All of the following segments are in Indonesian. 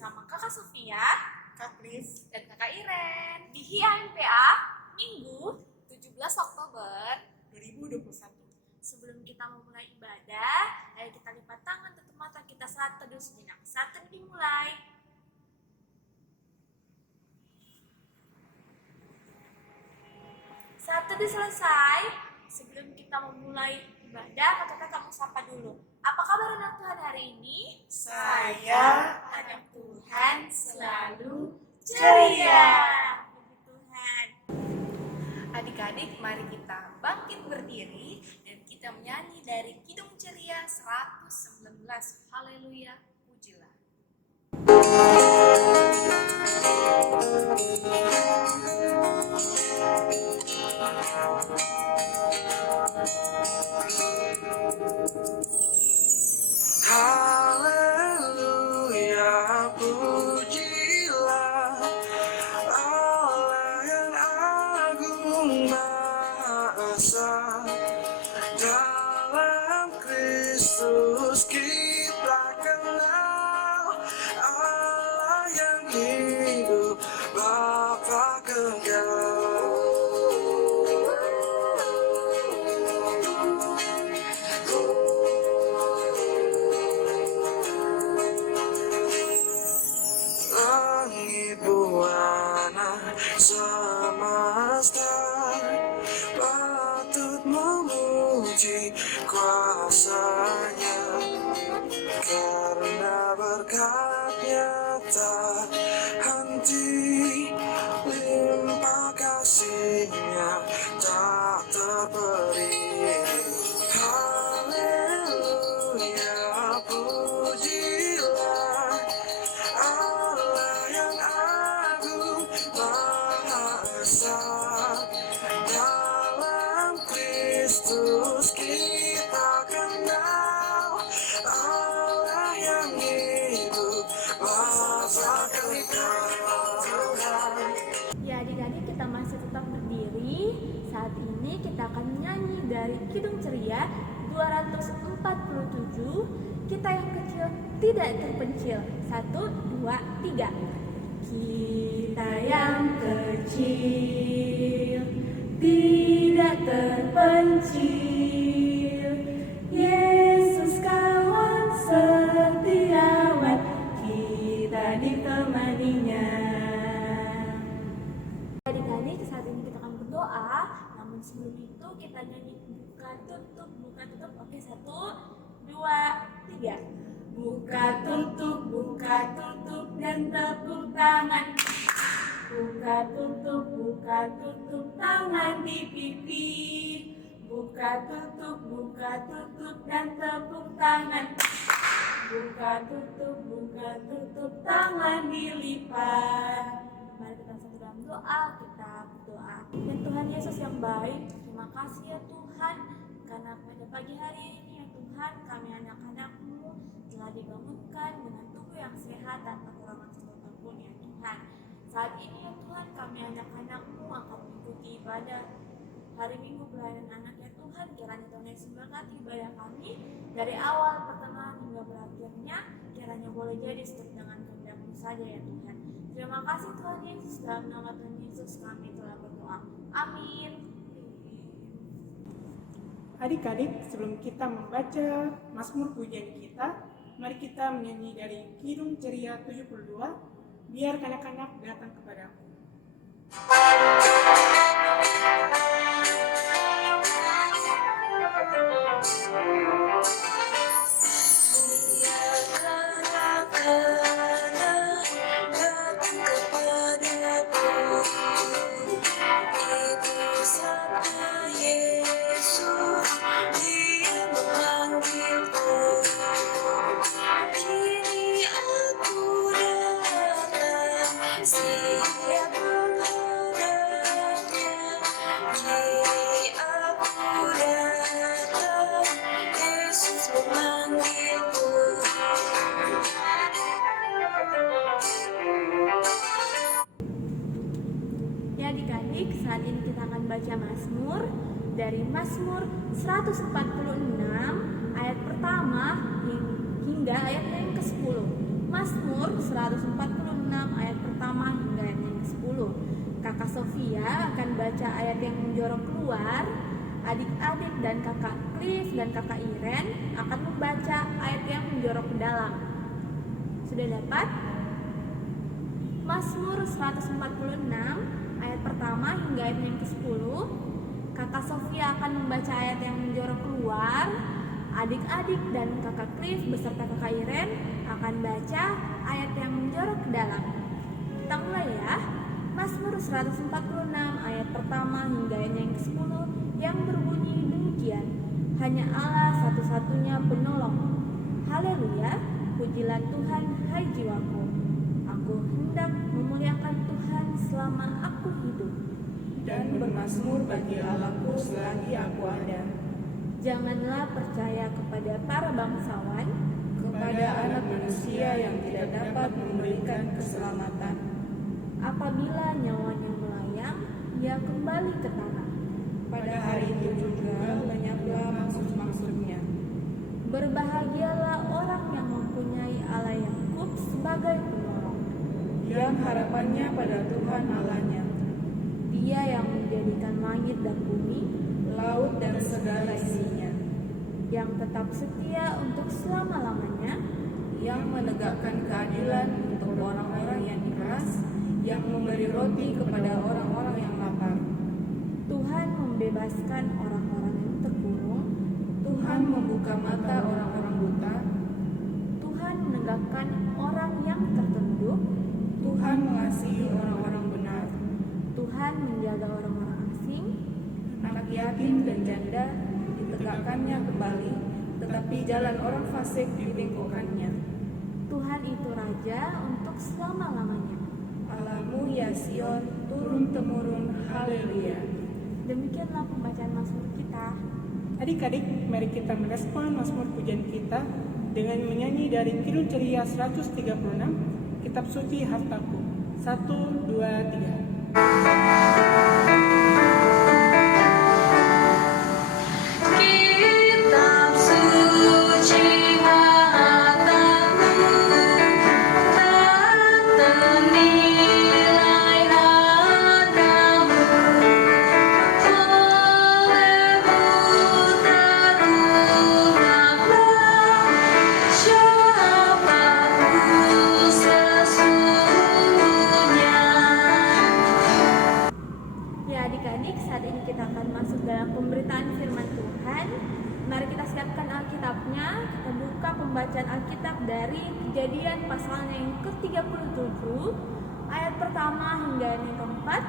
bersama Kakak Sofia, Kak Kris, dan Kakak Iren di HIMPA Minggu 17 Oktober 2021. Sebelum kita memulai ibadah, ayo kita lipat tangan, tutup mata, kita saat teduh sejenak. Saat teduh dimulai. Saat teduh selesai, sebelum kita memulai ibadah, kakak kamu sapa dulu. Apa kabar anak Tuhan hari ini? Saya anak Tuhan selalu ceria. Puji Tuhan. Adik-adik, mari kita bangkit berdiri dan kita menyanyi dari Kidung Ceria 119. Haleluya, pujilah. Haleluya, pujilah Allah yang agung maha esa. Dalam Kristus kita kenal Allah yang hidup, Bapa kekal. Langit buana semesta patut memuji kuasanya, karena berkatnya tak henti, limpah kasihnya tak terperi. Haleluya, pujilah Allah yang agung maha esa. Dalam Kristus kita kenal Allah yang hidup, Bapa kekal. Ya adik-adik, kita masih tetap berdiri. Saat ini kita akan menyanyi dari Kidung Ceria 247. Kita yang kecil tidak terpencil. 1, 2, 3. Kita yang kecil tidak terpencil, Yesus kawan setiawan, kita ditemaninya. Adik-adik, saat ini kita akan berdoa. Namun sebelum itu kita nyanyi buka tutup, buka tutup. Oke, 1, 2, 3. Buka tutup dan tepuk tangan. Buka tutup tangan di pipi. Buka tutup dan tepuk tangan. Buka tutup tangan dilipat. Mari kita satu dalam doa, kita berdoa. Dan Tuhan Yesus yang baik, terima kasih ya Tuhan, karena pada pagi hari ini ya Tuhan, kami anak-anak-Mu telah dibangunkan dengan tubuh yang sehat tanpa kekurangan sesuatu pun ya Tuhan. Saat ini ya Tuhan, kami anak-anak-Mu akan mengikuti ibadah hari Minggu pelayanan anak ya Tuhan. Kiranya Tuhan Yesus memberkati ibadah kami dari awal pertengahan hingga berakhirnya. Kiranya boleh jadi sesuai dengan kehendak-Mu saja ya Tuhan. Terima kasih Tuhan Yesus, dalam nama Tuhan Yesus kami telah berdoa. Amin. Adik-adik, sebelum kita membaca Mazmur pujian kita, mari kita menyanyi dari Kidung Ceria 72, biar kanak-kanak datang kepadaku. Ya adik-adik, saat ini kita akan baca Mazmur dari Mazmur 146 ayat pertama hingga ayat yang ke-10. Mazmur 146 ayat pertama hingga ayat yang ke-10. Kakak Sofia akan baca ayat yang menjorok keluar. Adik-adik dan kakak Cliff dan kakak Iren akan membaca ayat yang menjorok ke dalam. Sudah dapat? Mazmur 146 ayat pertama hingga ayat yang ke-10. Kakak Sofia akan membaca ayat yang menjorok keluar. Adik-adik dan kakak Cliff beserta kakak Iren akan baca ayat yang menjorok ke dalam. Kita mulai ya. Mazmur 146 ayat pertama hingga ayat yang ke-10 yang berbunyi demikian. Hanya Allah satu-satunya penolong. Haleluya, pujilah Tuhan hai jiwaku. Aku hendak memuliakan Tuhan selama aku hidup. Dan bermazmur bagi Allahku selagi aku ada. Janganlah percaya kepada para bangsawan, Kepada anak manusia yang tidak dapat memberikan keselamatan. apabila nyawanya melayang, ia kembali ke tanah. Pada hari itu juga lenyaplah maksud-maksudnya. Berbahagialah orang yang mempunyai Allah Yakub sebagai penolong. Yang harapannya pada Tuhan Allahnya. Dia yang menjadikan langit dan bumi, Laut dan segala isinya. yang tetap setia untuk selama-lamanya, Yang menegakkan keadilan untuk orang-orang yang ikhlas. Yang memberi roti kepada orang-orang yang lapar. Tuhan membebaskan orang-orang yang terkurung, Tuhan membuka mata orang-orang buta. Tuhan menegakkan orang yang tertunduk, Tuhan mengasihi orang-orang benar. Tuhan menjaga orang-orang asing, Anak yatim dan janda ditegakkannya kembali, tetapi jalan orang fasik dibengkokkannya. Tuhan itu Raja untuk selama-lamanya. Allahmu ya Sion, turun-temurun, haleluya. Demikianlah pembacaan Mazmur kita. Adik-adik, mari kita merespon Mazmur pujian kita dengan menyanyi dari Kidung Ceria 136, Kitab Suci Hartaku. 1, 2, 3. Kitab suci hartaku, tak ternilai hargamu. Olehmu terungkaplah siapaku sesungguhnya. Ya adik-adik, saat ini kita akan masuk dalam pemberitaan firman Tuhan. Mari kita siapkan Alkitabnya. Kita buka pembacaan Alkitab dari Kejadian pasalnya yang ke-37 ayat pertama hingga ayat yang keempat.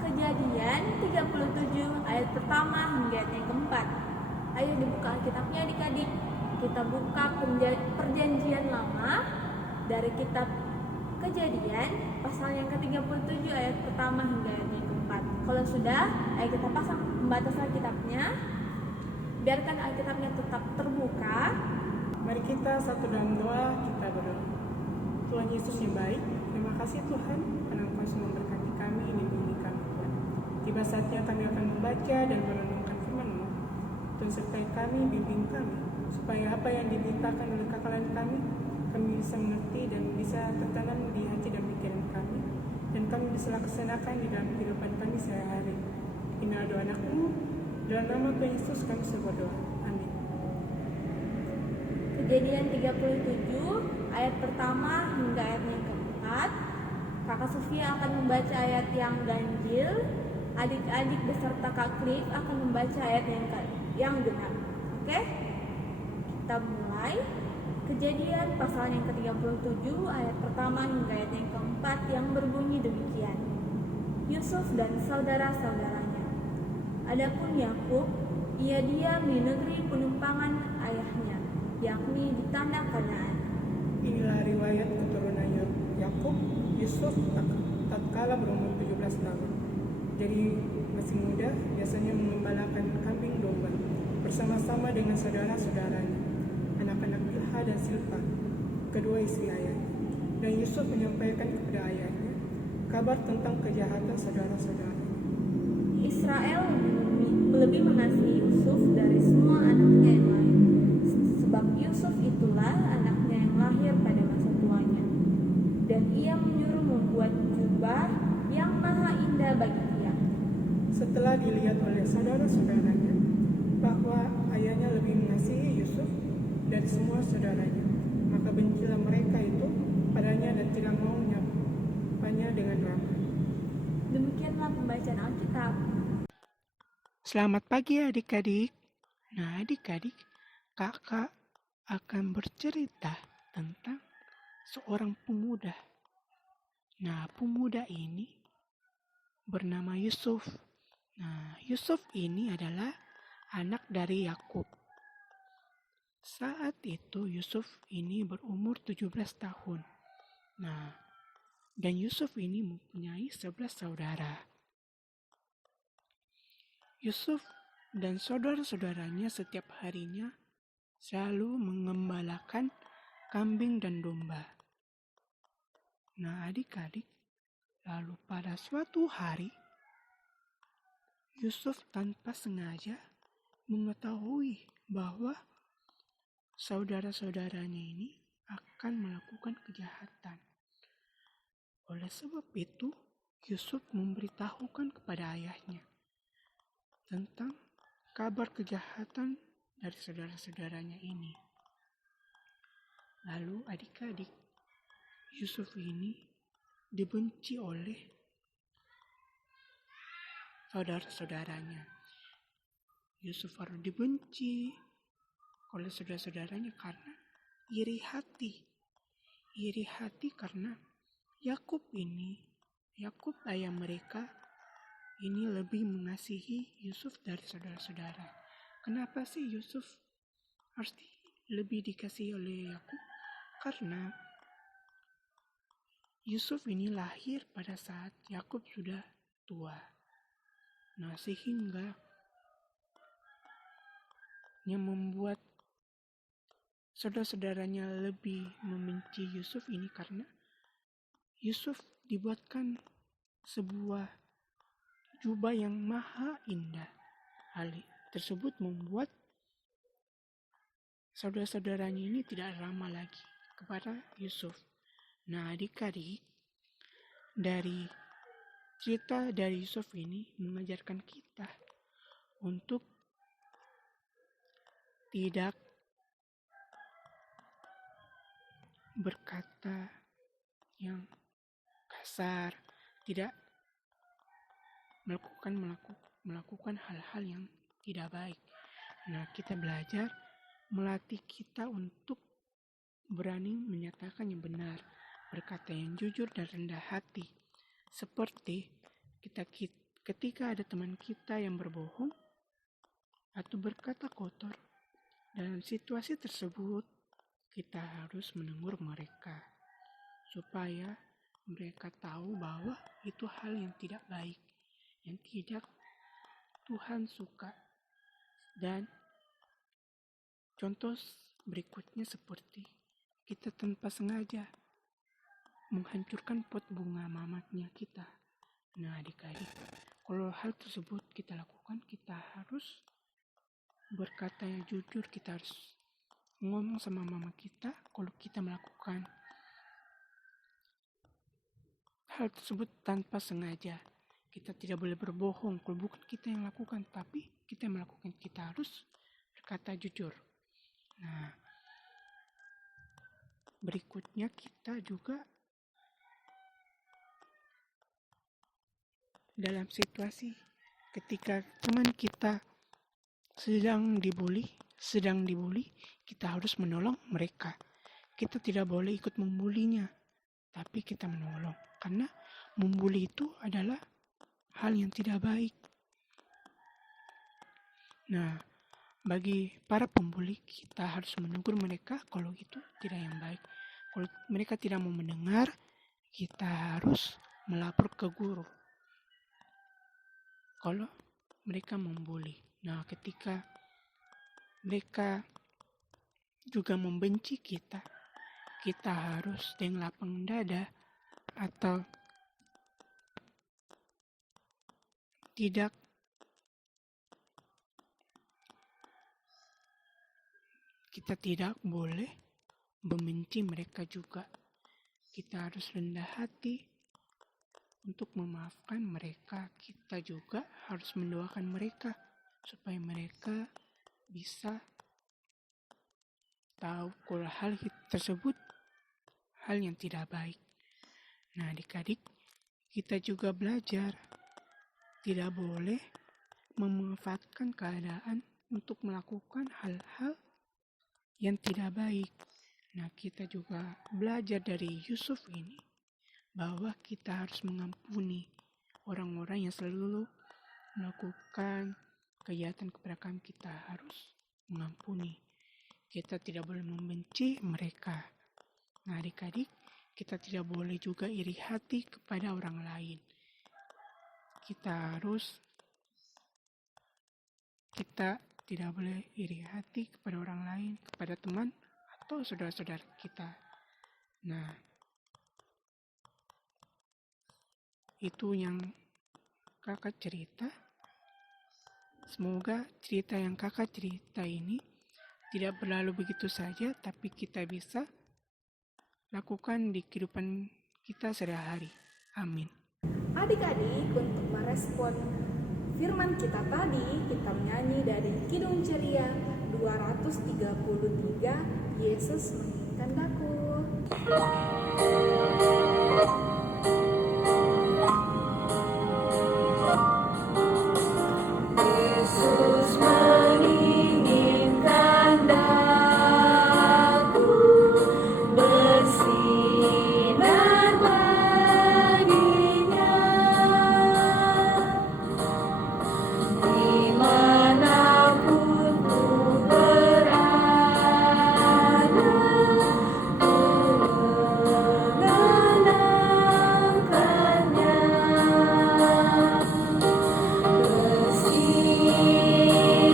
Kejadian 37 ayat pertama hingga ayat yang keempat. Ayo dibuka Alkitabnya adik-adik. Kita buka perjanjian lama dari kitab Kejadian pasal yang ke-37 ayat pertama hingga ayat yang keempat. Kalau sudah, ayo kita pasang pembatas Alkitabnya. Biarkan Alkitabnya tetap terbuka. Mari kita satu dalam doa, kita berdoa. Tuhan Yesus yang baik, terima kasih Tuhan karena Engkau sudah memberkati kami, lindungi kami Tuhan. Tiba saatnya kami akan membaca dan merenungkan firman-Mu. Tuhan sertai kami, bimbing kami, supaya apa yang diberitakan oleh kakak kami bisa mengerti dan bisa tertanam di hati dan pikiran kami, dan kami bisa laksanakan di dalam kehidupan kami sehari-hari. Inilah doa anak-Mu, dalam nama Tuhan Yesus kami berdoa. Amin. Kejadian 37 ayat pertama hingga ayat yang keempat. Kakak Sofia akan membaca ayat yang ganjil. Adik-adik beserta Kak Cliff akan membaca ayat yang genap. Oke? Kita mulai. Kejadian pasal yang ke-37 ayat pertama hingga ayat yang keempat yang berbunyi demikian. Yusuf dan saudara-saudaranya. Adapun Yakub, ia diam di negeri penumpangan ayahnya, yakni di tanah Kanaan. Inilah riwayat keturunan Yakub. Yusuf tatkala berumur 17 tahun. Jadi masih muda, biasanya mengembalakan kambing domba bersama-sama dengan saudara-saudaranya, anak-anak Bilha dan Silpa, kedua istri ayahnya. Dan Yusuf menyampaikan kepada ayahnya kabar tentang kejahatan saudara-saudaranya. Israel lebih mengasihi Yusuf dari semua anaknya yang lain, sebab Yusuf itulah anaknya yang lahir pada masa tuanya. dan ia menyuruh membuat jubah yang maha indah bagi dia. Setelah dilihat oleh saudara-saudaranya bahwa ayahnya lebih mengasihi Yusuf dari semua saudaranya, maka bencilah mereka itu padanya dan tidak mau menyapanya dengan ramah. Demikianlah pembacaan Alkitab. Selamat pagi adik-adik. Nah adik-adik, kakak akan bercerita tentang seorang pemuda. Nah pemuda ini bernama Yusuf. Nah Yusuf ini adalah anak dari Yakub. Saat itu Yusuf ini berumur 17 tahun. Nah, dan Yusuf ini mempunyai 11 saudara. Yusuf dan saudara-saudaranya setiap harinya selalu mengembalakan kambing dan domba. Nah, adik-adik, lalu pada suatu hari Yusuf tanpa sengaja mengetahui bahwa saudara-saudaranya ini akan melakukan kejahatan. Oleh sebab itu, Yusuf memberitahukan kepada ayahnya tentang kabar kejahatan dari saudara-saudaranya ini. Lalu adik-adik, Yusuf ini dibenci oleh saudara-saudaranya. Yusuf harus dibenci oleh saudara-saudaranya karena iri hati. Iri hati karena Yakub ayah mereka ini lebih mengasihi Yusuf dari saudara-saudara. Kenapa sih Yusuf harus lebih dikasihi oleh Yakub? Karena Yusuf ini lahir pada saat Yakub sudah tua. Nah, sehingga yang membuat saudara-saudaranya lebih membenci Yusuf ini karena Yusuf dibuatkan sebuah jubah yang maha indah. Hal tersebut membuat saudara-saudaranya ini tidak ramah lagi kepada Yusuf. Nah, adik-adik, dari cerita dari Yusuf ini mengajarkan kita untuk tidak berkata yang kasar, tidak melakukan hal-hal yang tidak baik. Nah, kita belajar melatih kita untuk berani menyatakan yang benar, berkata yang jujur dan rendah hati. Seperti ketika ada teman kita yang berbohong atau berkata kotor, dalam situasi tersebut kita harus menegur mereka supaya mereka tahu bahwa itu hal yang tidak baik, yang tidak Tuhan suka. Dan contoh berikutnya seperti kita tanpa sengaja menghancurkan pot bunga mamatnya kita. Nah, adik-adik, kalau hal tersebut kita lakukan, kita harus berkata yang jujur. Kita harus ngomong sama mama kita kalau kita melakukan hal tersebut tanpa sengaja. Kita tidak boleh berbohong kalau bukan kita yang lakukan, tapi kita yang melakukan. Kita harus berkata jujur. Nah, berikutnya kita juga dalam situasi ketika teman kita sedang dibully, kita harus menolong mereka. Kita tidak boleh ikut membulinya, tapi kita menolong. Karena membuli itu adalah hal yang tidak baik. Nah, bagi para pembuli, kita harus menegur mereka kalau itu tidak yang baik. Kalau mereka tidak mau mendengar, kita harus melapor ke guru kalau mereka membuli. Nah, ketika mereka juga membenci kita harus dengan lapang dada atau tidak kita tidak boleh membenci mereka juga. kita harus rendah hati untuk memaafkan mereka. Kita juga harus mendoakan mereka supaya mereka bisa tahu kalau hal tersebut hal yang tidak baik. Nah, adik-adik, kita juga belajar tidak boleh memanfaatkan keadaan untuk melakukan hal-hal yang tidak baik. Nah, kita juga belajar dari Yusuf ini bahwa kita harus mengampuni orang-orang yang selalu melakukan kejahatan kepada kami. Kita harus mengampuni. Kita tidak boleh membenci mereka. Nah, adik-adik, kita tidak boleh juga iri hati kepada orang lain. Kita tidak boleh iri hati kepada orang lain, kepada teman atau saudara-saudara kita. Nah, itu yang kakak cerita. Semoga cerita yang kakak cerita ini tidak berlalu begitu saja, tapi kita bisa lakukan di kehidupan kita sehari-hari. Amin. Adik-adik, untuk merespon firman kita tadi, kita menyanyi dari Kidung Ceria 233, Yesus menginginkan daku. Yesus menginginkan daku bersinar baginya, dimanapun ku berada, ku mengenangkannya. Bersinar,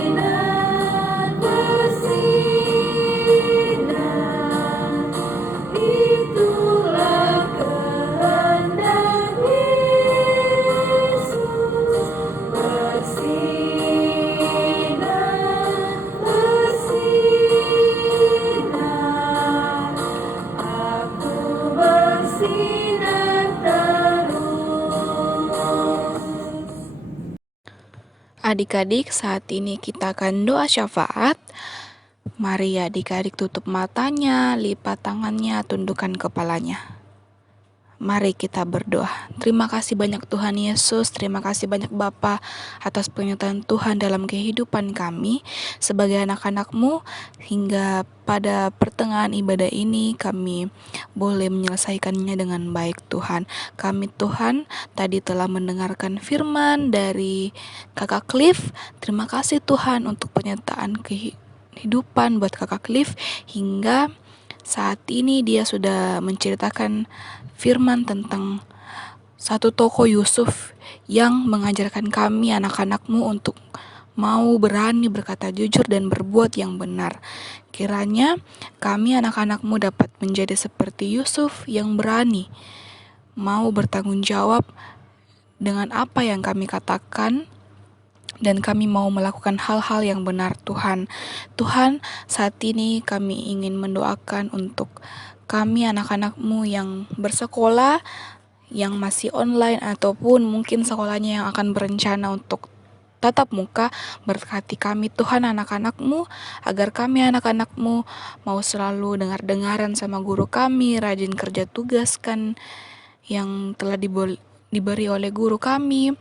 itulah kehendak Yesus. Bersinar, aku bersinar terus. Adik-adik, saat ini kita akan doa syafaat. Mari adik-adik tutup matanya, lipat tangannya, tundukkan kepalanya. Mari kita berdoa. Terima kasih banyak Tuhan Yesus, terima kasih banyak Bapa atas penyertaan Tuhan dalam kehidupan kami sebagai anak-anak-Mu, hingga pada pertengahan ibadah ini kami boleh menyelesaikannya dengan baik Tuhan. Kami Tuhan tadi telah mendengarkan firman dari Kakak Cliff. Terima kasih Tuhan untuk penyertaan kehidupan buat Kakak Cliff, hingga saat ini dia sudah menceritakan firman tentang satu tokoh Yusuf yang mengajarkan kami anak-anak-Mu untuk mau berani berkata jujur dan berbuat yang benar. Kiranya kami anak-anak-Mu dapat menjadi seperti Yusuf yang berani, mau bertanggung jawab dengan apa yang kami katakan, dan kami mau melakukan hal-hal yang benar Tuhan. Tuhan, saat ini kami ingin mendoakan untuk kami anak-anak-Mu yang bersekolah, yang masih online, ataupun mungkin sekolahnya yang akan berencana untuk tatap muka. Berkati kami Tuhan anak-anak-Mu, agar kami anak-anak-Mu mau selalu dengar-dengaran sama guru kami, rajin kerja tugas kan yang telah diberi oleh guru kami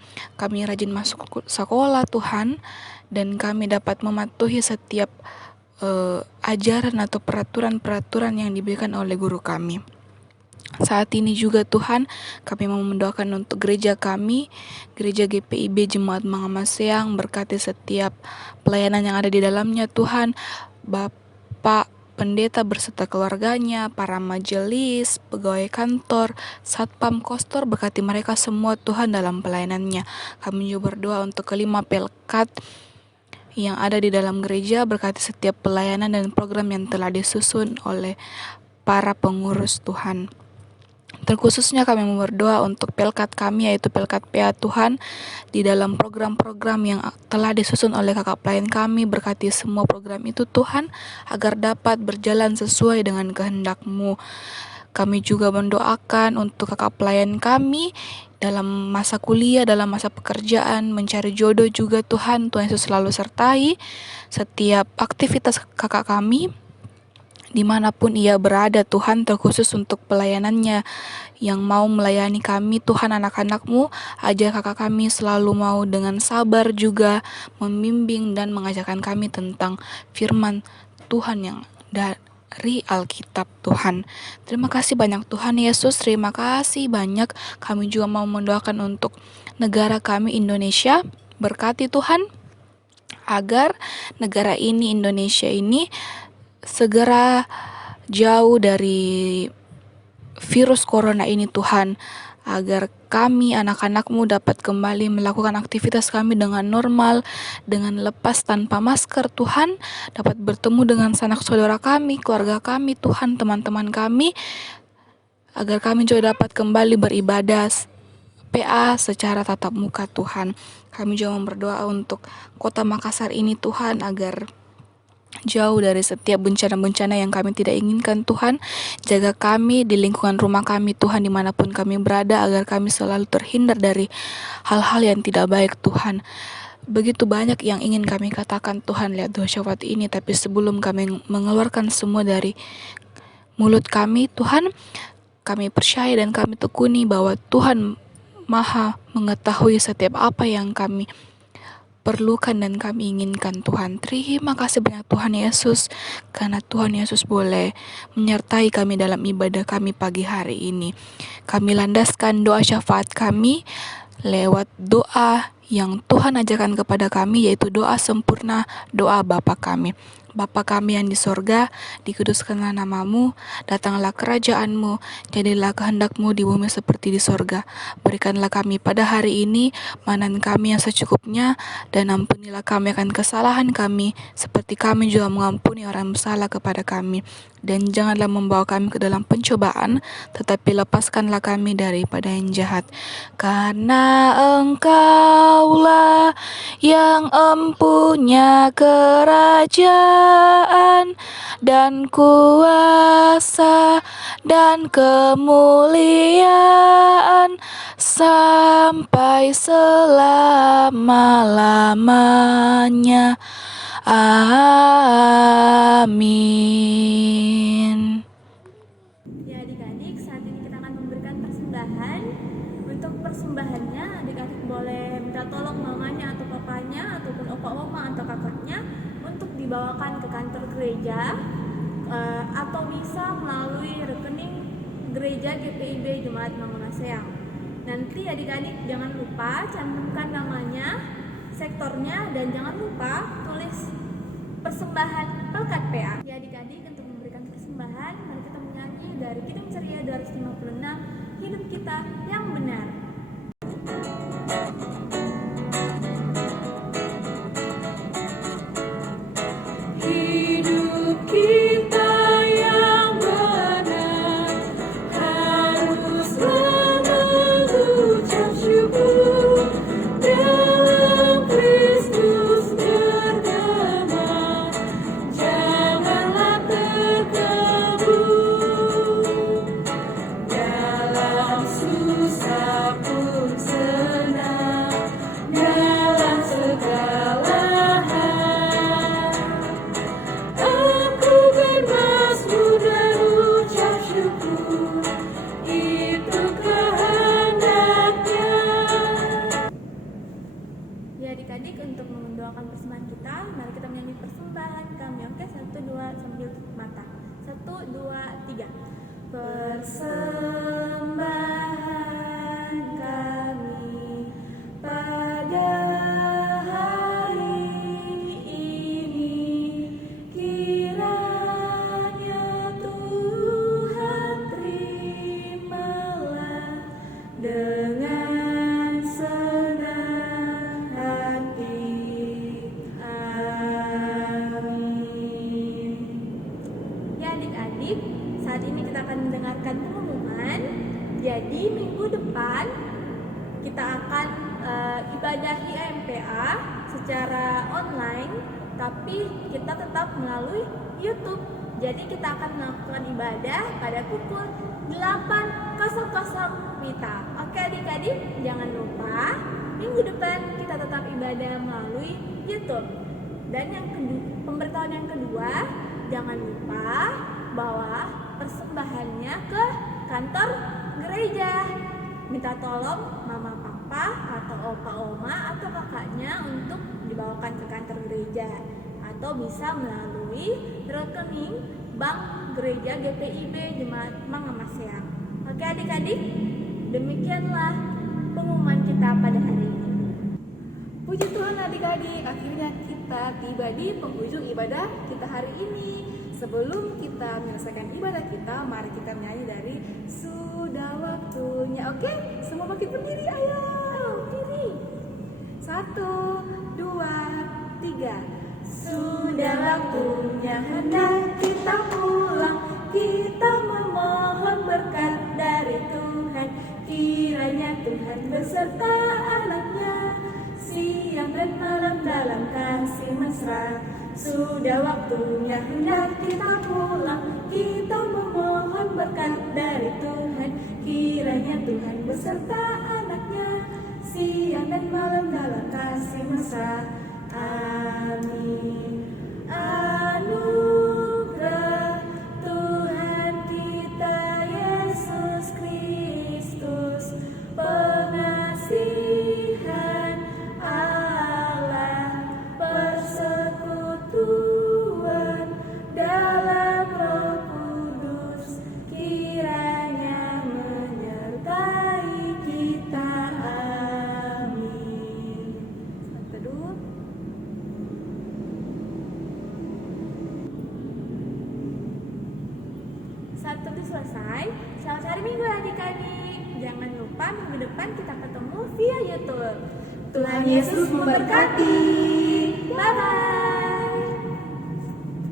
rajin masuk sekolah Tuhan, dan kami dapat mematuhi setiap ajaran atau peraturan-peraturan yang diberikan oleh guru kami. Saat ini juga Tuhan, kami mau mendoakan untuk gereja kami, gereja GPIB Jemaat Mangamaseang. Berkati setiap pelayanan yang ada di dalamnya Tuhan, Bapak pendeta berserta keluarganya, para majelis, pegawai kantor, satpam, kostor, berkati mereka semua Tuhan dalam pelayanannya. Kami juga berdoa untuk kelima pelkat yang ada di dalam gereja, berkati setiap pelayanan dan program yang telah disusun oleh para pengurus Tuhan. Terkhususnya kami berdoa untuk pelkat kami, yaitu pelkat PA Tuhan, di dalam program-program yang telah disusun oleh kakak pelayan kami. Berkati semua program itu Tuhan, agar dapat berjalan sesuai dengan kehendak-Mu. Kami juga mendoakan untuk kakak pelayan kami dalam masa kuliah, dalam masa pekerjaan, mencari jodoh juga Tuhan. Tuhan Yesus selalu sertai setiap aktivitas kakak kami, dimanapun ia berada Tuhan, terkhusus untuk pelayanannya yang mau melayani kami Tuhan, anak-anak-Mu. Ajar kakak kami selalu mau dengan sabar juga membimbing dan mengajarkan kami tentang firman Tuhan yang dari Alkitab Tuhan. Terima kasih banyak Tuhan Yesus, terima kasih banyak. Kami juga mau mendoakan untuk negara kami Indonesia. Berkati Tuhan agar negara ini, Indonesia ini, segera jauh dari virus corona ini Tuhan, agar kami anak-anak-Mu dapat kembali melakukan aktivitas kami dengan normal, dengan lepas tanpa masker Tuhan, dapat bertemu dengan sanak saudara kami, keluarga kami Tuhan, teman-teman kami, agar kami juga dapat kembali beribadah PA secara tatap muka Tuhan. Kami juga berdoa untuk kota Makassar ini Tuhan, agar jauh dari setiap bencana-bencana yang kami tidak inginkan Tuhan. Jaga kami di lingkungan rumah kami Tuhan, dimanapun kami berada, agar kami selalu terhindar dari hal-hal yang tidak baik Tuhan. Begitu banyak yang ingin kami katakan Tuhan lewat doa syafaat ini, tapi sebelum kami mengeluarkan semua dari mulut kami Tuhan, kami percaya dan kami tekuni bahwa Tuhan Maha mengetahui setiap apa yang kami perlukan dan kami inginkan Tuhan. Terima kasih banyak Tuhan Yesus, karena Tuhan Yesus boleh menyertai kami dalam ibadah kami pagi hari ini. Kami landaskan doa syafaat kami lewat doa yang Tuhan ajarkan kepada kami, yaitu doa sempurna, doa Bapa kami. Bapa kami yang di sorga, dikuduskanlah namamu, datanglah kerajaan-Mu, jadilah kehendak-Mu di bumi seperti di sorga. Berikanlah kami pada hari ini makanan kami yang secukupnya, dan ampunilah kami akan kesalahan kami, seperti kami juga mengampuni orang yang bersalah kepada kami. Dan janganlah membawa kami ke dalam pencobaan, tetapi lepaskanlah kami daripada yang jahat. Karena Engkaulah yang empunya kerajaan dan kuasa dan kemuliaan sampai selama-lamanya. Amin. Ya adik-adik, saat ini kita akan memberikan persembahan. Untuk persembahannya, adik-adik boleh minta tolong mamanya atau papanya, ataupun opa oma atau kakaknya untuk dibawakan ke kantor gereja, atau bisa melalui rekening gereja GPIB Jemaat Mangun Asean. Nanti adik-adik jangan lupa cantumkan namanya, sektornya, dan jangan lupa tulis persembahan Pelkat PA. Ya adik-adik, untuk memberikan persembahan, mari kita menyanyi dari Kidung Ceria 256, Hidup Kita Yang Benar. Hidup kita yang benar haruslah mengucap syukur, dalam Kristus berdamai, janganlah terkabur, dalam susah pun senang, dalam segala hal. Aku bermasmur dan ucap syukur, itu kehendaknya. Ya adik-adik, untuk mendoakan persembahan kita, mari kita menyanyi persembahan kami. Oke, 1, 2, sambil tutup mata. 1, 2, 3. Persembahan kami pada hari ini, kiranya Tuhan terimalah dengan senang hati. Amin. Ya adik-adik, saat ini kita akan mendengarkan pengumuman. Jadi minggu depan kita akan ibadah IMPA secara online, tapi kita tetap melalui YouTube. Jadi kita akan melakukan ibadah pada pukul 8.00 WITA. Oke adik-adik, jangan lupa minggu depan kita tetap ibadah melalui YouTube. Dan yang kedua, pemberitahuan yang kedua, jangan lupa bawa persembahannya ke kantor gereja. Minta tolong mama papa atau opa oma atau kakaknya untuk dibawakan ke kantor gereja, atau bisa melalui rekening bank gereja GPIB Jemaat Mangamasean. Oke adik-adik, demikianlah pengumuman kita pada hari ini. Puji Tuhan adik-adik, akhirnya kita tiba di penghujung ibadah kita hari ini. Sebelum kita menyelesaikan ibadah kita, mari kita menyanyi dari Sudah Waktunya. Oke, semua bangkit berdiri, ayo berdiri. 1, 2, 3. Sudah waktunya hendak kita pulang, kita memohon berkat dari Tuhan. Kiranya Tuhan beserta anaknya, siang dan malam dalam kasih mesra. Sudah waktunya hendak kita pulang, kita memohon berkat dari Tuhan. Kiranya Tuhan beserta anaknya, siang dan malam dalam kasih mesra. Amin. Anugerah Tuhan kita Yesus Kristus, pengasihan Allah, persekutuan dalam Roh Kudus, kiranya menyertai kita. Amin. Teduh. Saat itu selesai, selamat hari Minggu adik-adik. Jangan lupa minggu depan kita ketemu via YouTube. Tuhan Yesus memberkati. Bye-bye.